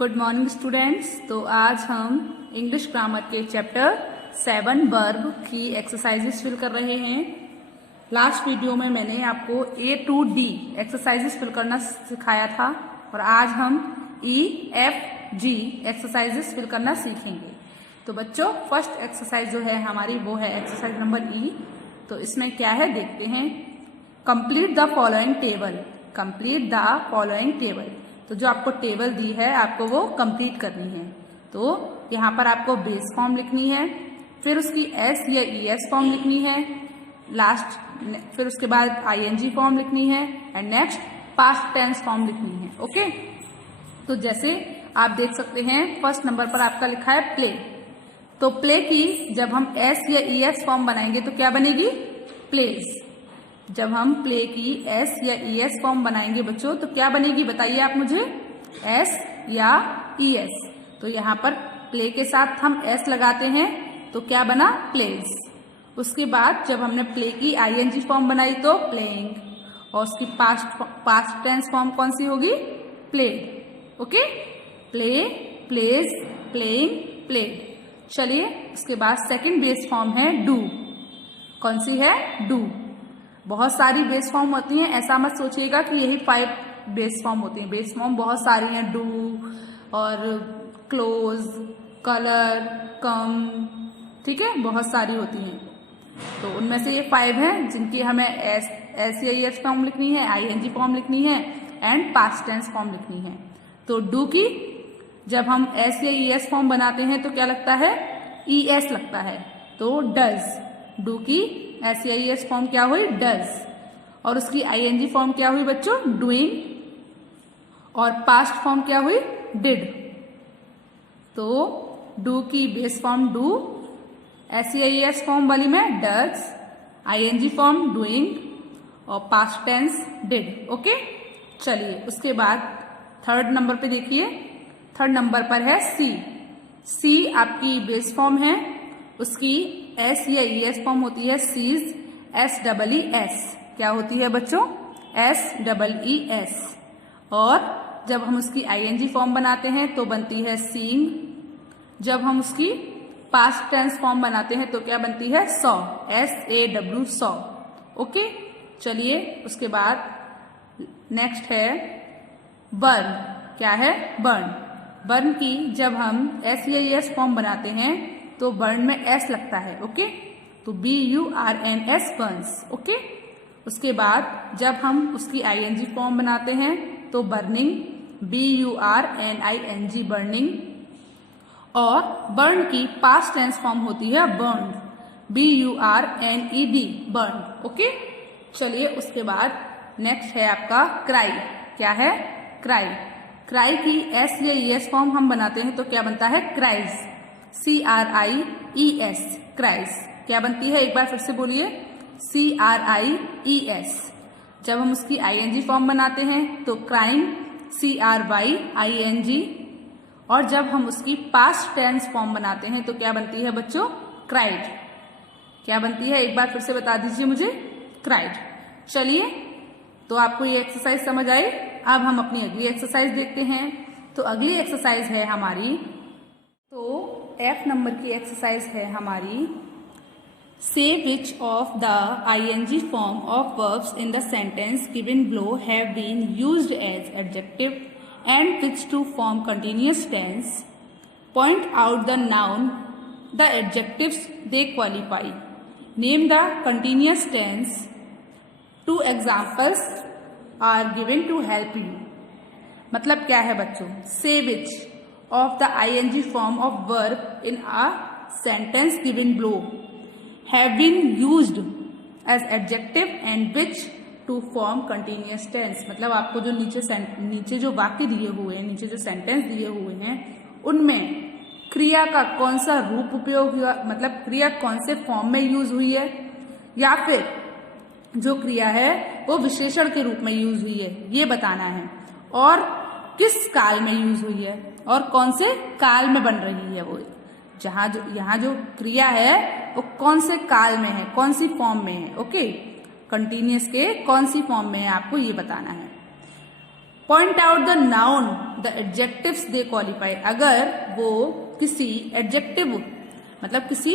Good morning students. तो आज हम इंग्लिश ग्रामर के चैप्टर 7 वर्ब की एक्सरसाइजेस फिल कर रहे हैं। लास्ट वीडियो में मैंने आपको A to D exercises fill करना सिखाया था और आज हम E, F, G exercises fill करना सीखेंगे। तो बच्चों फर्स्ट एक्सरसाइज जो है हमारी वो है एक्सरसाइज नंबर E। तो इसमें क्या है देखते हैं। Complete the following table. Complete the following table. तो जो आपको टेबल दी है आपको वो कंप्लीट करनी है। तो यहाँ पर आपको बेस फॉर्म लिखनी है, फिर उसकी एस या ईएस फॉर्म लिखनी है, फिर उसके बाद आईएनजी फॉर्म लिखनी है and next past tense form लिखनी है। ओके, तो जैसे आप देख सकते हैं फर्स्ट नंबर पर आपका लिखा है प्ले। तो प्ले की जब हम एस या ईएस फॉर्म बनाएंगे तो क्या बनेगी? प्लेज। जब हम प्ले की एस या ईएस फॉर्म बनाएंगे बच्चों तो क्या बनेगी बताइए आप मुझे? एस या ईएस। तो यहाँ पर प्ले के साथ हम एस लगाते हैं तो क्या बना? प्लेज। उसके बाद जब हमने प्ले की आईएनजी फॉर्म बनाई तो प्लेइंग, और उसकी पास्ट टेंस फॉर्म कौन सी होगी? Played. Okay, play, plays, playing, played. चलिए उसके बाद सेकंड बेस फॉर्म है डू। कौन सी है? डू। बहुत सारी बेस फॉर्म होती हैं, ऐसा मत सोचिएगा कि यही 5 बेस फॉर्म होती हैं। बेस फॉर्म बहुत सारी हैं, डू और क्लोज, कलर, कम, ठीक है, बहुत सारी होती हैं। तो उनमें से ये 5 हैं जिनकी हमें एस या ईएस फॉर्म लिखनी है, आईएनजी फॉर्म लिखनी है एंड पास्ट टेंस फॉर्म लिखनी है। तो डू की जब हम एस या ईएस फॉर्म बनाते हैं तो क्या लगता है? ईएस लगता है। तो डज। डू की एस या ईएस फॉर्म क्या हुई? डज। और उसकी आईएनजी फॉर्म क्या हुई बच्चों? डूइंग। और पास्ट फॉर्म क्या हुई? डिड। तो डू की बेस फॉर्म डू, एस या ईएस फॉर्म वाली में डज, आईएनजी फॉर्म डूइंग और पास्ट टेंस डिड। ओके, चलिए उसके बाद थर्ड नंबर पे देखिए। थर्ड नंबर पर है सी। सी आपकी बेस फॉर्म है, उसकी एस या ईएस फॉर्म होती है sees, S double E S. क्या होती है बच्चों? S double E S. और जब हम उसकी आईएनजी फॉर्म बनाते हैं तो बनती है सीइंग। जब हम उसकी पास्ट टेंस फॉर्म बनाते हैं तो क्या बनती है? Saw, S A W, saw. Okay, चलिए उसके बाद नेक्स्ट है बर्न। क्या है? बर्न। बर्न की जब हम एस या ईएस फॉर्म बनाते हैं तो बर्न में एस लगता है। ओके, तो BURNS बर्न्स। ओके, उसके बाद जब हम उसकी आईएनजी फॉर्म बनाते हैं तो बर्निंग, BURNING, बर्निंग। और बर्न की पास्ट टेंस फॉर्म होती है बर्न, BURNED, बर्न। ओके, चलिए उसके बाद नेक्स्ट है आपका क्राई। क्या है? क्राई। क्राई की एस या ईएस फॉर्म हम बनाते हैं तो क्या बनता है? Cries, CRIES, cries. क्या बनती है? एक बार फिर से बोलिए, CRIES। जब हम उसकी आईएनजी फॉर्म बनाते हैं तो क्राइम, CRYING। और जब हम उसकी पास्ट टेंस फॉर्म बनाते हैं तो क्या बनती है बच्चों? क्राइड। क्या बनती है? एक बार फिर से बता दीजिए मुझे। क्राइड। चलिए, तो आपको ये एक्सरसाइज समझ आई। अब हम अपनी अगली एक्सरसाइज देखते हैं। तो अगली एक्सरसाइज है हमारी, तो F नंबर की एक्सरसाइज है हमारी, say which of the ING form of verbs in the sentence given below have been used as adjective and which to form continuous tense. Point out the noun, the adjectives they qualify. Name the continuous tense. 2 examples are given to help you. मतलब क्या है बच्चों? से विच of the ing form of verb in a sentence given below have been used as adjective and which to form continuous tense। मतलब आपको जो नीचे जो वाक्य दिए हुए हैं, नीचे जो सेंटेंस दिए हुए हैं, उनमें क्रिया का कौन सा रूप उपयोग हुआ, मतलब क्रिया कौन से फॉर्म में यूज हुई है, या फिर जो क्रिया है वो विशेषण के रूप में यूज हुई है, ये बताना है। और किस काल में यूज हुई है और कौन से काल में बन रही है वो। यहाँ जो क्रिया है वो कौन से काल में है, कौन सी फॉर्म में है। ओके, कंटिन्यूअस के कौन सी फॉर्म में है आपको ये बताना है। Point out the noun the adjectives they qualify. अगर वो किसी एडजेक्टिव मतलब किसी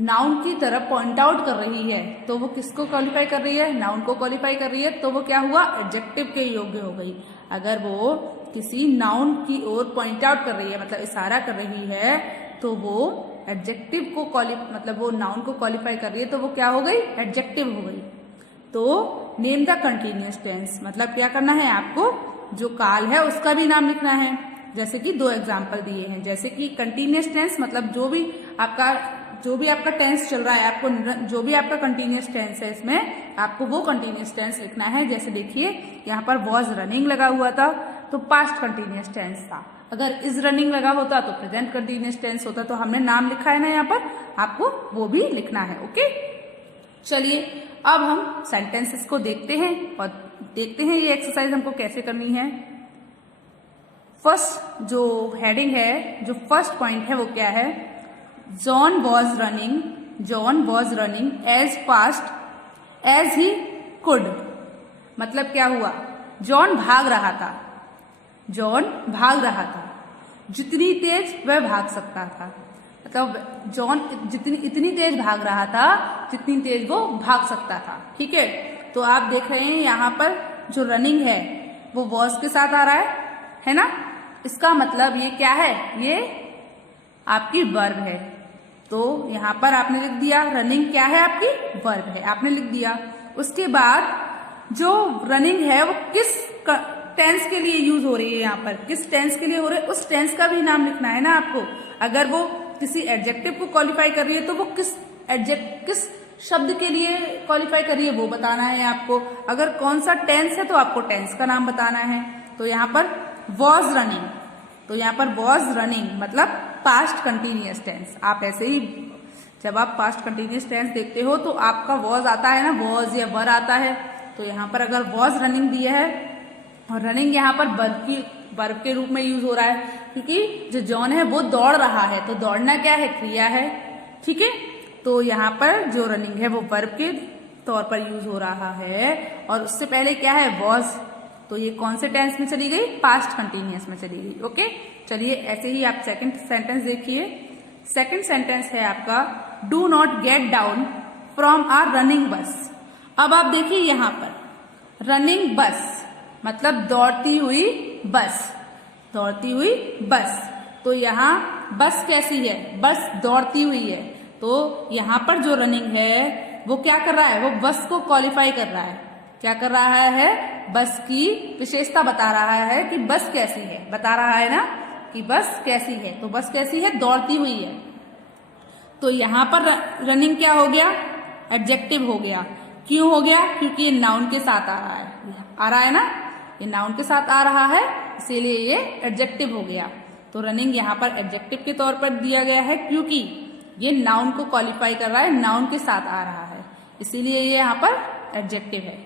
नाउन की तरफ पॉइंट आउट कर रही है तो वो किसको क्वालिफाई कर रही है, नाउन को क्वालिफाई कर रही है, तो वो क्या हुआ, एडजेक्टिव के योग्य हो गई। अगर वो किसी नाउन की ओर पॉइंट आउट कर रही है मतलब इशारा कर रही है तो वो एडजेक्टिव को मतलब वो नाउन को क्वालिफाई कर रही है तो वो क्या हो गई, एडजेक्टिव हो गई। तो नेम द कंटिन्यूअस टेंस मतलब क्या करना है आपको, जो काल है उसका भी नाम लिखना है। जैसे कि 2 एग्जाम्पल दिए हैं, जैसे कि कंटिन्यूअस टेंस मतलब जो भी आपका टेंस चल रहा है, आपको जो भी आपका कंटिन्यूअस टेंस है इसमें आपको वो कंटिन्यूअस टेंस लिखना है। जैसे देखिए यहाँ पर वॉज रनिंग लगा हुआ था तो पास्ट कंटिन्यूअस टेंस था। अगर इज रनिंग लगा होता तो प्रेजेंट कंटिन्यूअस टेंस होता। तो हमने नाम लिखा है ना यहाँ पर, आपको वो भी लिखना है। ओके, चलिए अब हम सेंटेंसेस को देखते हैं और देखते हैं ये एक्सरसाइज हमको कैसे करनी है। फर्स्ट जो हेडिंग है, जो फर्स्ट पॉइंट है वो क्या है, John was running as fast as he could. मतलब क्या हुआ, जॉन भाग रहा था, जितनी तेज वह भाग सकता था। मतलब जॉन इतनी तेज भाग रहा था जितनी तेज वो भाग सकता था। ठीक है, तो आप देख रहे हैं यहाँ पर जो रनिंग है वो वॉज के साथ आ रहा है ना। इसका मतलब ये क्या है, ये आपकी वर्ब है। तो यहाँ पर आपने लिख दिया रनिंग क्या है, आपकी वर्ब है, आपने लिख दिया। उसके बाद जो रनिंग है वो किस टेंस के लिए यूज हो रही है, यहाँ पर किस टेंस के लिए हो रही है उस टेंस का भी नाम लिखना है ना आपको। अगर वो किसी एडजेक्टिव को क्वालिफाई कर रही है तो वो किस शब्द के लिए क्वालिफाई कर रही है वो बताना है आपको। अगर कौन सा टेंस है तो आपको टेंस का नाम बताना है। तो यहाँ पर वॉज रनिंग, तो यहाँ पर वॉज रनिंग मतलब पास्ट कंटिन्यूअस टेंस। आप ऐसे ही जब आप पास्ट कंटिन्यूअस टेंस देखते हो तो आपका वॉज आता है ना, वॉज या वर आता है। तो यहाँ पर अगर वॉज रनिंग दिया है और रनिंग यहाँ पर वर्ब के रूप में यूज हो रहा है, क्योंकि जो जॉन है वो दौड़ रहा है, तो दौड़ना क्या है, क्रिया है। ठीक है, तो यहाँ पर जो रनिंग है वो वर्ब के तौर पर यूज हो रहा है और उससे पहले क्या है, वॉज। तो ये कौन से टेंस में चली गई, पास्ट कंटिन्यूअस में चली गई। ओके, चलिए ऐसे ही आप सेकंड सेंटेंस देखिए। सेकंड सेंटेंस है आपका, do not get down from our running bus. अब आप देखिए यहाँ पर रनिंग बस मतलब दौड़ती हुई बस। तो यहाँ बस कैसी है, बस दौड़ती हुई है। तो यहाँ पर जो रनिंग है वो क्या कर रहा है, वो बस को क्वालिफाई कर रहा है। क्या कर रहा है, बस की विशेषता बता रहा है कि बस कैसी है, बता रहा है ना कि बस कैसी है। तो बस कैसी है, दौड़ती हुई है। तो यहाँ पर रनिंग क्या हो गया, एडजेक्टिव हो गया। क्यों हो गया, क्योंकि ये नाउन के साथ आ रहा है ना, ये नाउन के साथ आ रहा है इसीलिए ये एडजेक्टिव हो गया। तो रनिंग यहाँ पर एडजेक्टिव के तौर पर दिया गया है क्योंकि ये नाउन को क्वालिफाई कर रहा है, नाउन के साथ आ रहा है, इसीलिए ये यहाँ पर एडजेक्टिव है।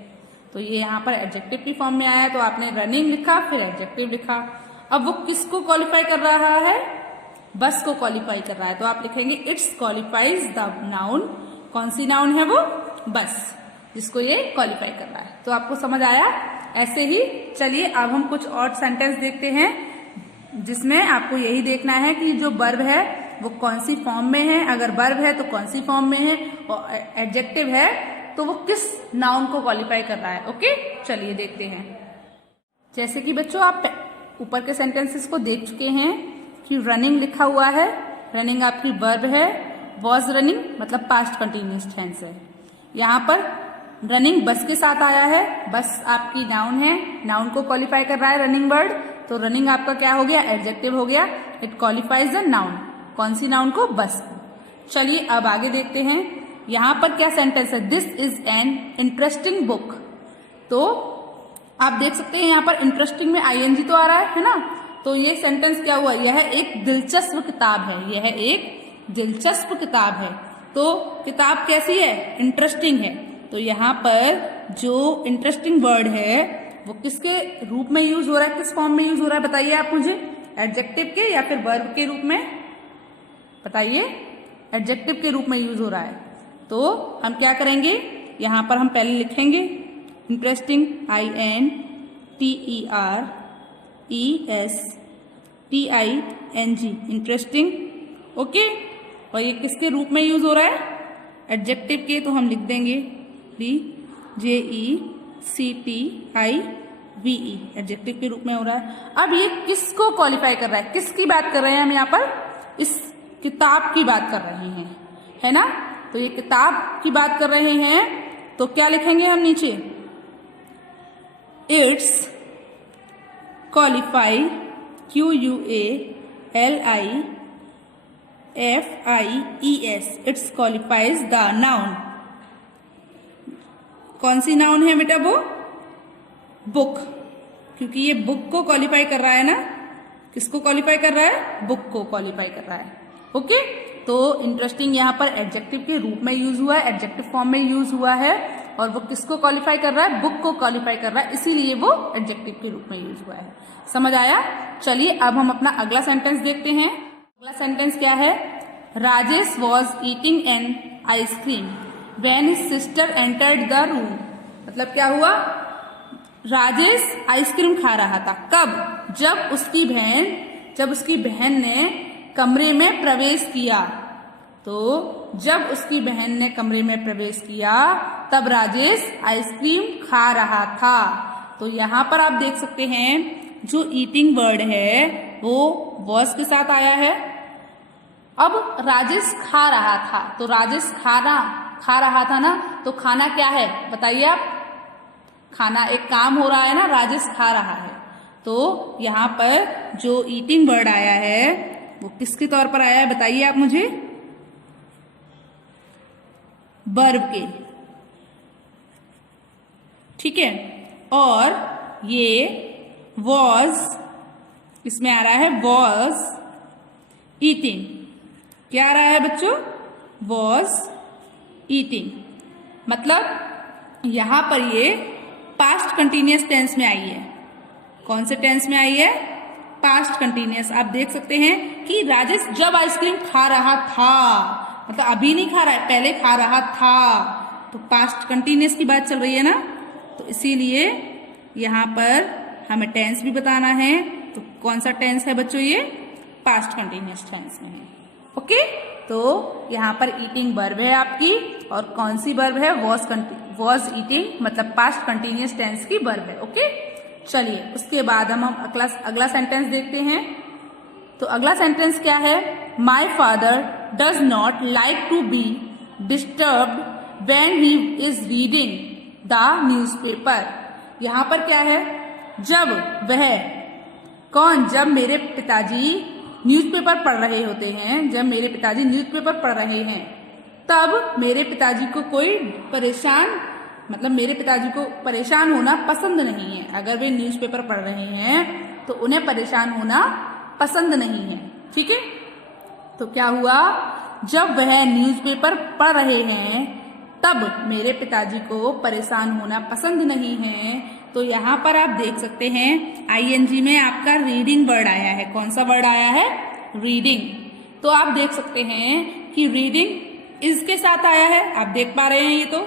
तो ये यहाँ पर एडजेक्टिव की फॉर्म में आया, तो आपने रनिंग लिखा फिर एडजेक्टिव लिखा। अब वो किसको क्वालिफाई कर रहा है, बस को क्वालिफाई कर रहा है। तो आप लिखेंगे इट्स क्वालिफाइज द नाउन। कौन सी नाउन है वो, बस, जिसको ये क्वालिफाई कर रहा है। तो आपको समझ आया। ऐसे ही चलिए अब हम कुछ और सेंटेंस देखते हैं जिसमें आपको यही देखना है कि जो वर्ब है वो कौन सी फॉर्म में है, अगर वर्ब है तो कौन सी फॉर्म में है, और एडजेक्टिव है तो वो किस नाउन को क्वालिफाई कर रहा है। ओके, चलिए देखते हैं। जैसे कि बच्चों आप ऊपर के सेंटेंसेस को देख चुके हैं कि रनिंग लिखा हुआ है, रनिंग आपकी वर्ब है, वॉज रनिंग मतलब पास्ट कंटिन्यूअस टेंस है। यहाँ पर रनिंग बस के साथ आया है, बस आपकी नाउन है, नाउन को क्वालिफाई कर रहा है रनिंग वर्ड। तो रनिंग आपका क्या हो गया, एडजेक्टिव हो गया। इट क्वालिफाइज द नाउन, कौन सी नाउन को, बस को। चलिए अब आगे देखते हैं। यहाँ पर क्या सेंटेंस है, this is an interesting book. तो आप देख सकते हैं यहाँ पर इंटरेस्टिंग में आईएनजी तो आ रहा है ना। तो ये सेंटेंस क्या हुआ, यह एक दिलचस्प किताब है, यह एक दिलचस्प किताब है। तो किताब कैसी है, इंटरेस्टिंग है। तो यहाँ पर जो इंटरेस्टिंग वर्ड है वो किसके रूप में यूज हो रहा है, किस फॉर्म में यूज हो रहा है, बताइए आप मुझे। एडजेक्टिव के या फिर वर्ब के रूप में, बताइए। एडजेक्टिव के रूप में यूज हो रहा है। तो हम क्या करेंगे, यहाँ पर हम पहले लिखेंगे इंटरेस्टिंग, इंटरेस्टिंग। ओके, और ये किसके रूप में यूज हो रहा है? एडजेक्टिव के, तो हम लिख देंगे JECTIVE, एडजेक्टिव के रूप में हो रहा है। अब ये किसको क्वालिफाई कर रहा है? किसकी बात कर रहे हैं हम यहाँ पर? इस किताब की बात कर रहे हैं, है ना? तो ये किताब की बात कर रहे हैं, तो क्या लिखेंगे हम नीचे? It's qualify, QUALIFIES, it's qualifies the noun. कौन सी नाउन है बेटा? वो बुक, क्योंकि ये बुक को क्वालिफाई कर रहा है ना। किसको क्वालिफाई कर रहा है? बुक को क्वालिफाई कर रहा है। ओके, तो इंटरेस्टिंग यहाँ पर एडजेक्टिव के रूप में यूज हुआ है, एडजेक्टिव फॉर्म में यूज हुआ है, और वो किसको क्वालिफाई कर रहा है? बुक को क्वालिफाई कर रहा है, इसीलिए वो एडजेक्टिव के रूप में यूज हुआ है। समझ आया? चलिए अब हम अपना अगला सेंटेंस देखते हैं। अगला सेंटेंस क्या है? Rajesh was eating an ice cream when his sister entered the room. मतलब क्या हुआ? राजेश आइसक्रीम खा रहा था। कब? जब उसकी बहन ने कमरे में प्रवेश किया। तो जब उसकी बहन ने कमरे में प्रवेश किया तब राजेश आइसक्रीम खा रहा था। तो यहाँ पर आप देख सकते हैं जो ईटिंग वर्ड है वो वॉज के साथ आया है। अब राजेश खा रहा था, तो राजेश खा रहा था ना, तो खाना क्या है बताइए आप? खाना एक काम हो रहा है ना, राजेश खा रहा है। तो यहाँ पर जो ईटिंग वर्ड आया है वो किसके तौर पर आया है बताइए आप मुझे? वर्ब के, ठीक है। और ये वॉज इसमें आ रहा है वॉज ईटिंग। क्या आ रहा है बच्चों? Was eating. मतलब यहां पर ये पास्ट कंटिन्यूअस टेंस में आई है। कौन से टेंस में आई है? Past continuous. आप देख सकते हैं कि राजेश जब आइसक्रीम खा रहा था, मतलब अभी नहीं खा रहा है, पहले खा रहा था, तो पास्ट कंटिन्यूअस की बात चल रही है ना, तो इसीलिए यहां पर हमें टेंस भी बताना है। तो कौन सा टेंस है बच्चों? ये पास्ट कंटिन्यूअस टेंस में है। ओके, तो यहाँ पर ईटिंग वर्ब है आपकी, और कौन सी वर्ब है? वॉज ईटिंग, मतलब पास्ट कंटिन्यूअस टेंस की वर्ब है। ओके, चलिए उसके बाद हम अगला सेंटेंस देखते हैं। तो अगला सेंटेंस क्या है? My father does not like to be disturbed when he is reading the newspaper. यहाँ पर क्या है? जब मेरे पिताजी न्यूज़पेपर पढ़ रहे होते हैं, जब मेरे पिताजी न्यूज़पेपर पढ़ रहे हैं, तब मेरे पिताजी को मेरे पिताजी को परेशान होना पसंद नहीं है। अगर वे न्यूज़पेपर पढ़ रहे हैं तो उन्हें परेशान होना पसंद नहीं है, ठीक है। तो क्या हुआ? जब वह न्यूज़पेपर पढ़ रहे हैं तब मेरे पिताजी को परेशान होना पसंद नहीं है। तो यहाँ पर आप देख सकते हैं ING में आपका रीडिंग वर्ड आया है। कौन सा वर्ड आया है? रीडिंग। तो आप देख सकते हैं कि रीडिंग इसके साथ आया है, आप देख पा रहे हैं ये तो।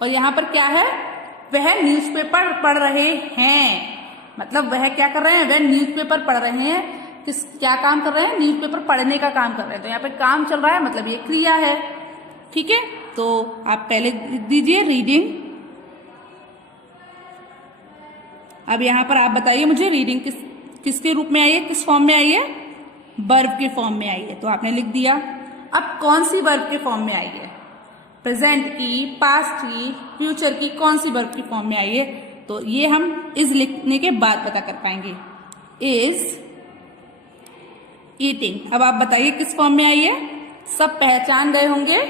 और यहाँ पर क्या है? वह न्यूज़पेपर पढ़ रहे हैं, मतलब वह क्या कर रहे हैं? वह न्यूज़पेपर पढ़ रहे हैं। क्या काम कर रहे हैं? न्यूज़पेपर पढ़ने का काम कर रहे हैं। तो यहाँ पे काम चल रहा है, मतलब ये क्रिया है, ठीक है। तो आप पहले लिख दीजिए रीडिंग। अब यहाँ पर आप बताइए मुझे रीडिंग किसके रूप में आई है, किस फॉर्म में आई है? वर्ब के फॉर्म में आई है, तो आपने लिख दिया। अब कौन सी वर्ब के फॉर्म में आई है? प्रेजेंट की, पास्ट की, फ्यूचर की, कौन सी वर्ब की फॉर्म में आई है? तो ये हम इज लिखने के बाद पता कर पाएंगे। Is eating. अब आप बताइए किस फॉर्म में आई है? सब पहचान गए होंगे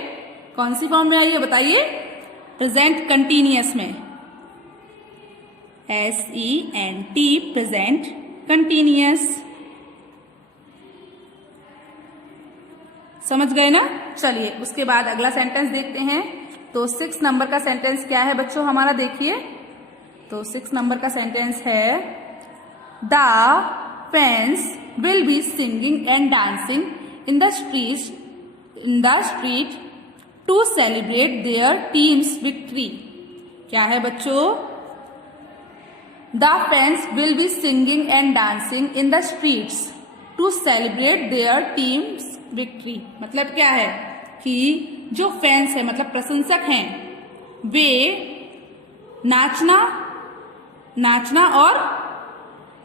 कौन सी फॉर्म में आई है, बताइए। प्रेजेंट कंटिन्यूअस में, SENT, प्रेजेंट कंटिन्यूअस। समझ गए ना? चलिए उसके बाद अगला सेंटेंस देखते हैं। तो 6 नंबर का सेंटेंस क्या है बच्चों हमारा? देखिए, तो 6 नंबर का सेंटेंस है the fans will be singing and dancing in the street to celebrate their teams victory. क्या है बच्चों? The fans will be singing and dancing in the streets to celebrate their teams victory. मतलब क्या है कि जो fans है मतलब प्रशंसक हैं वे नाचना और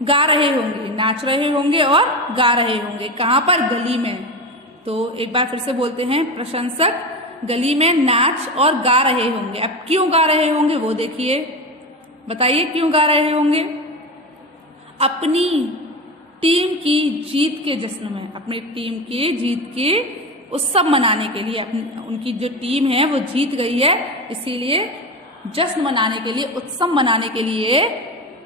गा रहे होंगे, नाच रहे होंगे और गा रहे होंगे। कहाँ पर? गली में। तो एक बार फिर से बोलते हैं, प्रशंसक गली में नाच और गा रहे होंगे। अब क्यों गा रहे होंगे वो देखिए, बताइए क्यों गा रहे होंगे? अपनी टीम की जीत के जश्न में, अपनी टीम के जीत के उत्सव मनाने के लिए। उनकी जो टीम है वो जीत गई है, इसीलिए जश्न मनाने के लिए, उत्सव मनाने के लिए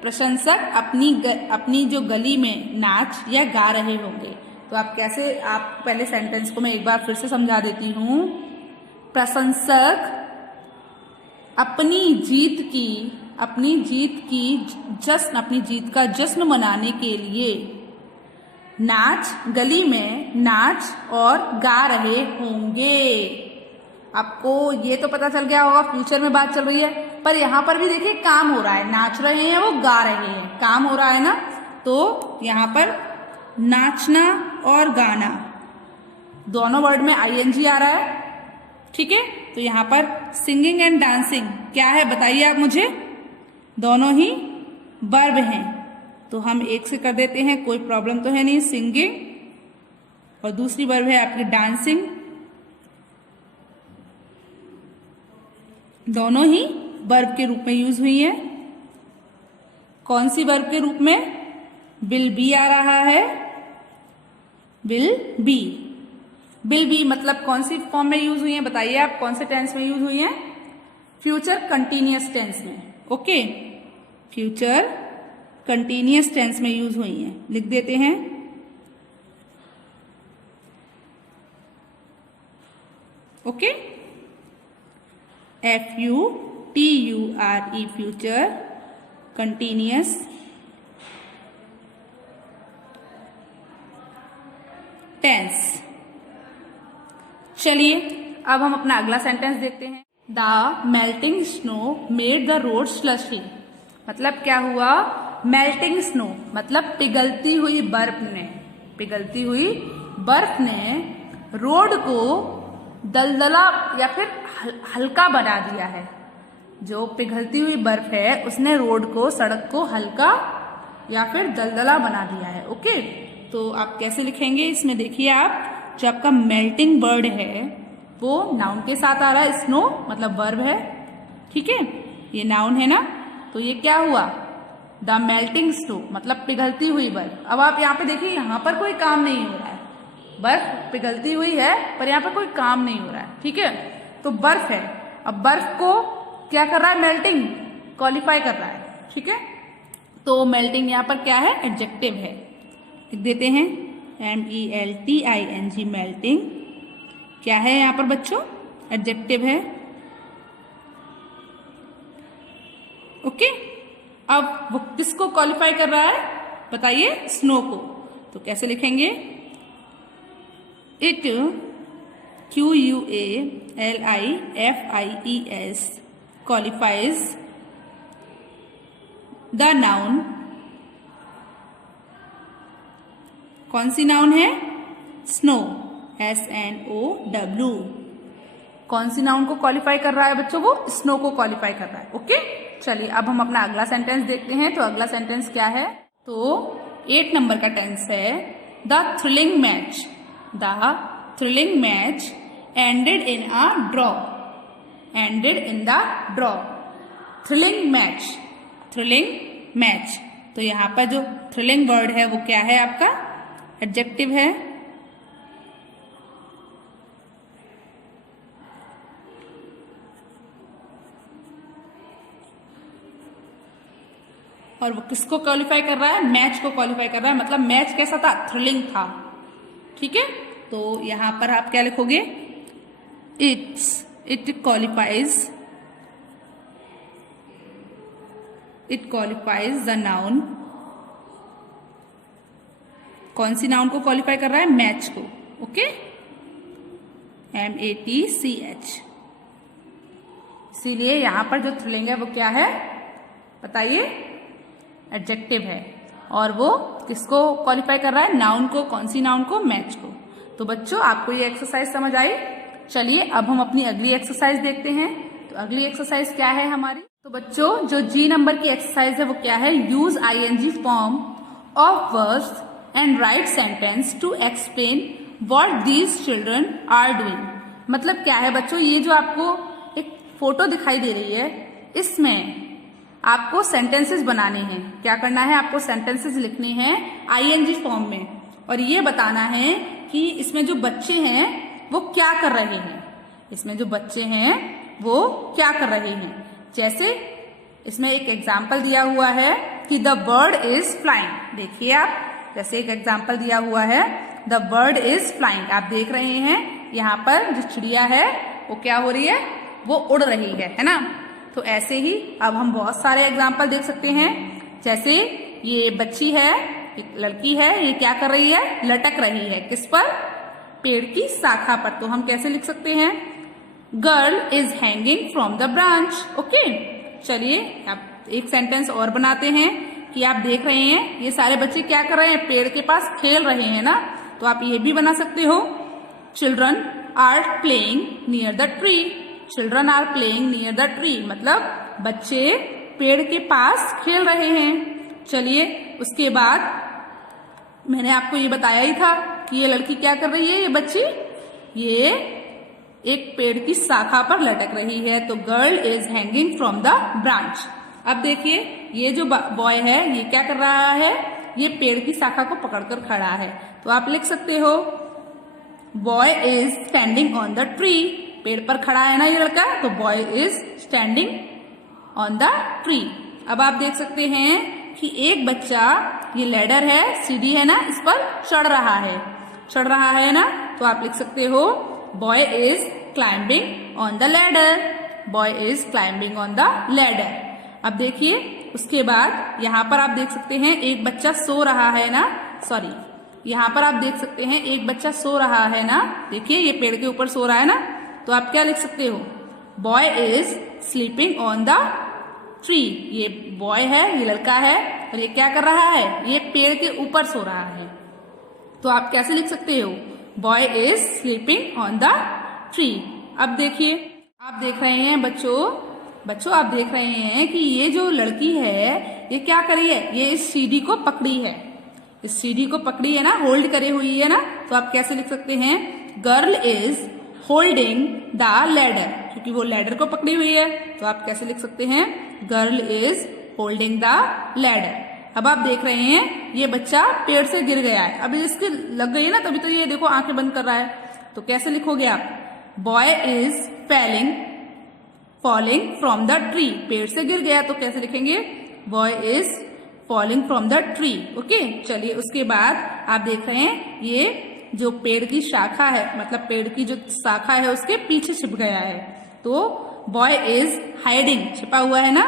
प्रशंसक अपनी जो गली में नाच या गा रहे होंगे। तो आप कैसे, आप पहले सेंटेंस को मैं एक बार फिर से समझा देती हूँ। प्रशंसक अपनी जीत का जश्न मनाने के लिए गली में नाच और गा रहे होंगे। आपको ये तो पता चल गया होगा फ्यूचर में बात चल रही है, पर यहाँ पर भी देखिए काम हो रहा है, नाच रहे हैं वो गा रहे हैं, काम हो रहा है ना। तो यहाँ पर नाचना और गाना दोनों वर्ड में आईएनजी आ रहा है, ठीक है। तो यहाँ पर सिंगिंग एंड डांसिंग क्या है बताइए आप मुझे? दोनों ही वर्ब हैं, तो हम एक से कर देते हैं, कोई प्रॉब्लम तो है नहीं। सिंगिंग और दूसरी वर्ब है आपकी डांसिंग, दोनों ही वर्ब के रूप में यूज हुई है। कौन सी वर्ब के रूप में? विल बी आ रहा है, विल बी मतलब कौन सी फॉर्म में यूज हुई है बताइए आप? कौन से टेंस में यूज हुई है? फ्यूचर कंटिन्यूअस टेंस में। ओके, फ्यूचर कंटिन्यूअस टेंस में यूज हुई है, लिख देते हैं। ओके, FUTURE फ्यूचर कंटिन्यूअस टेंस। चलिए अब हम अपना अगला सेंटेंस देखते हैं। The melting snow made the road slushy. मतलब क्या हुआ? मेल्टिंग स्नो मतलब पिघलती हुई बर्फ ने रोड को दलदला या फिर हल्का बना दिया है। जो पिघलती हुई बर्फ है उसने रोड को, सड़क को हल्का या फिर दलदला बना दिया है। ओके, तो आप कैसे लिखेंगे इसमें? देखिए आप, जो आपका मेल्टिंग वर्ड है वो नाउन के साथ आ रहा है, स्नो मतलब वर्ब है, ठीक है, ये नाउन है ना। तो ये क्या हुआ? द मेल्टिंग स्नो मतलब पिघलती हुई बर्फ। अब आप यहाँ पे देखिए, यहाँ पर कोई काम नहीं हो रहा है, बर्फ पिघलती हुई है पर यहाँ पर कोई काम नहीं हो रहा है, ठीक है। तो बर्फ है, अब बर्फ को क्या कर रहा है? मेल्टिंग क्वालिफाई कर रहा है, ठीक है। तो मेल्टिंग यहाँ पर क्या है? एडजेक्टिव है, लिख देते हैं MELTING मेल्टिंग क्या है यहाँ पर बच्चों? एडजेक्टिव है। ओके, अब वो किसको क्वालिफाई कर रहा है बताइए? स्नो को। तो कैसे लिखेंगे? It QUALIFIES qualifies the noun. कौन सी नाउन है? Snow, SNOW। कौन सी नाउन को क्वालिफाई कर रहा है बच्चों? वो स्नो को क्वालिफाई कर रहा है। ओके, चलिए अब हम अपना अगला सेंटेंस देखते हैं। तो अगला सेंटेंस क्या है? तो 8 नंबर का टेंस है the thrilling match. The thrilling match ended in a draw. Ended in the draw. Thrilling match. तो यहाँ पर जो थ्रिलिंग वर्ड है वो क्या है आपका? एडजेक्टिव है। और वो किसको क्वालिफाई कर रहा है? मैच को क्वालिफाई कर रहा है। मतलब मैच कैसा था? थ्रिलिंग था, ठीक है। तो यहां पर आप क्या लिखोगे? It qualifies the noun. कौन सी नाउन को क्वालिफाई कर रहा है? मैच को। Okay, MATCH। इसीलिए यहां पर जो थ्रिलिंग है वो क्या है बताइए? एडजेक्टिव है और वो किसको क्वालिफाई कर रहा है, नाउन को, कौन सी नाउन को, मैच को। तो बच्चों आपको ये एक्सरसाइज समझ आई। चलिए अब हम अपनी अगली एक्सरसाइज देखते हैं। तो अगली एक्सरसाइज क्या है हमारी, तो बच्चों जो जी नंबर की एक्सरसाइज है वो क्या है, use ING form of words and write sentence to explain what these children are doing. मतलब क्या है बच्चों, ये जो आपको एक फोटो दिखाई दे रही है, इसमें आपको सेंटेंसेस बनाने हैं। क्या करना है, आपको सेंटेंसेस लिखने हैं आईएनजी फॉर्म में और ये बताना है कि इसमें जो बच्चे हैं वो क्या कर रहे हैं, इसमें जो बच्चे हैं वो क्या कर रहे हैं। जैसे इसमें एक एग्जाम्पल दिया हुआ है कि द बर्ड इज फ्लाइंग। देखिए आप, जैसे एक एग्जाम्पल दिया हुआ है द बर्ड इज फ्लाइंग, आप देख रहे हैं यहाँ पर जो चिड़िया है वो क्या हो रही है, वो उड़ रही है ना। तो ऐसे ही अब हम बहुत सारे एग्जाम्पल देख सकते हैं। जैसे ये बच्ची है, एक लड़की है, ये क्या कर रही है, लटक रही है, किस पर, पेड़ की शाखा पर। तो हम कैसे लिख सकते हैं, girl is hanging from the branch. Okay, चलिए अब एक सेंटेंस और बनाते हैं कि आप देख रहे हैं ये सारे बच्चे क्या कर रहे हैं, पेड़ के पास खेल रहे हैं ना। तो आप ये भी बना सकते हो, children are playing near the tree. Children are playing near the tree मतलब बच्चे पेड़ के पास खेल रहे हैं। चलिए उसके बाद मैंने आपको ये बताया ही था कि ये लड़की क्या कर रही है, ये बच्ची ये एक पेड़ की शाखा पर लटक रही है। तो girl is hanging from the branch. अब देखिए ये जो बॉय है ये क्या कर रहा है, ये पेड़ की शाखा को पकड़कर खड़ा है। तो आप लिख सकते हो boy is standing on the tree. पेड़ पर खड़ा है ना ये लड़का, तो boy is standing on the tree. अब आप देख सकते हैं कि एक बच्चा, ये लैडर है, सीढ़ी है ना, इस पर चढ़ रहा है ना। तो आप लिख सकते हो boy is climbing on the ladder. Boy is climbing on the ladder. अब देखिए उसके बाद यहाँ पर आप देख सकते हैं एक बच्चा सो रहा है ना, सॉरी यहाँ पर आप देख सकते हैं एक बच्चा सो रहा है ना। देखिए ये पेड़ के ऊपर सो रहा है ना। तो आप क्या लिख सकते हो, boy is sleeping on the tree. ये बॉय है, ये लड़का है और ये क्या कर रहा है, ये पेड़ के ऊपर सो रहा है। तो आप कैसे लिख सकते हो, boy is sleeping on the tree. अब देखिए आप देख रहे हैं बच्चों आप देख रहे हैं कि ये जो लड़की है ये क्या करी है, ये इस सीढ़ी को पकड़ी है, इस सीढ़ी को पकड़ी है ना, होल्ड करे हुई है ना। तो आप कैसे लिख सकते हैं, girl is holding the ladder, क्योंकि वो लैडर को पकड़ी हुई है। तो आप कैसे लिख सकते हैं, girl is holding the ladder. अब आप देख रहे हैं ये बच्चा पेड़ से गिर गया है, अभी इसके लग गई है ना, तभी तो ये देखो आंखें बंद कर रहा है। तो कैसे लिखोगे आप, boy is falling from the tree. पेड़ से गिर गया तो कैसे लिखेंगे, boy is falling from the tree. Okay, चलिए उसके बाद आप देख रहे हैं ये जो पेड़ की शाखा है, मतलब पेड़ की जो शाखा है उसके पीछे छिप गया है। तो बॉय इज हाइडिंग, छिपा हुआ है ना,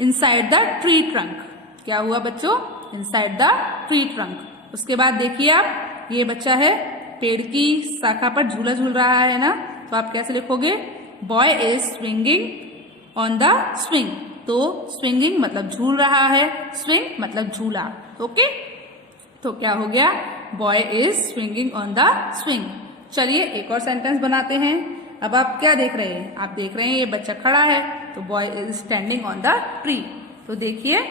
इनसाइड द ट्री ट्रंक। क्या हुआ बच्चों, इनसाइड द ट्री ट्रंक। उसके बाद देखिए आप, ये बच्चा है पेड़ की शाखा पर झूला झूल रहा है ना। तो आप कैसे लिखोगे, boy is swinging on the swing. तो स्विंगिंग मतलब झूल रहा है, स्विंग मतलब झूला। ओके, तो क्या हो गया, boy is swinging on the swing. चलिए एक और सेंटेंस बनाते हैं। अब आप क्या देख रहे हैं, आप देख रहे हैं ये बच्चा खड़ा है, तो boy is standing on the tree. तो देखिए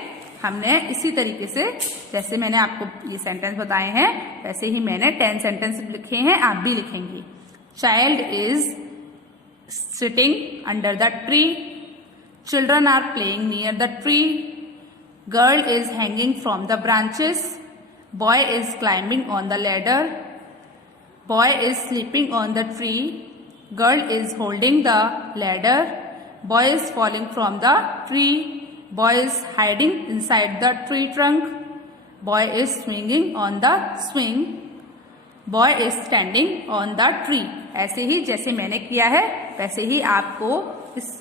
हमने इसी तरीके से, जैसे मैंने आपको ये सेंटेंस बताए हैं वैसे ही मैंने 10 सेंटेंस लिखे हैं, आप भी लिखेंगे। Child is sitting under the tree, children are playing near the tree, girl is hanging from the branches, boy is climbing on the ladder, boy is sleeping on the tree, girl is holding the ladder, boy is falling from the tree, boy is hiding inside the tree trunk, boy is swinging on the swing, boy is standing on the tree। ऐसे ही जैसे मैंने किया है वैसे ही आपको इस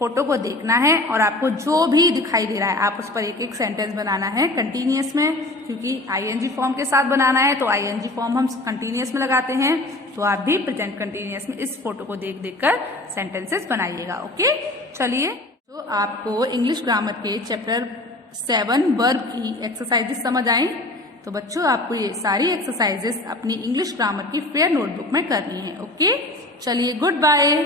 photo को देखना है और आपको जो भी दिखाई दे रहा है आप उस पर एक एक सेंटेंस बनाना है कंटिन्यूअस में, क्योंकि आईएनजी फॉर्म के साथ बनाना है। तो आईएनजी फॉर्म हम कंटिन्यूअस में लगाते हैं, तो आप भी प्रेजेंट कंटिन्यूअस में इस फोटो को देख देख कर सेंटेंसेस बनाइएगा। ओके, चलिए तो आपको इंग्लिश ग्रामर के चैप्टर 7 वर्ब की एक्सरसाइजेस समझ आई। तो बच्चों आपको ये सारी एक्सरसाइजेस अपनी इंग्लिश ग्रामर की फेयर नोटबुक में करनी है। ओके, चलिए गुड बाय।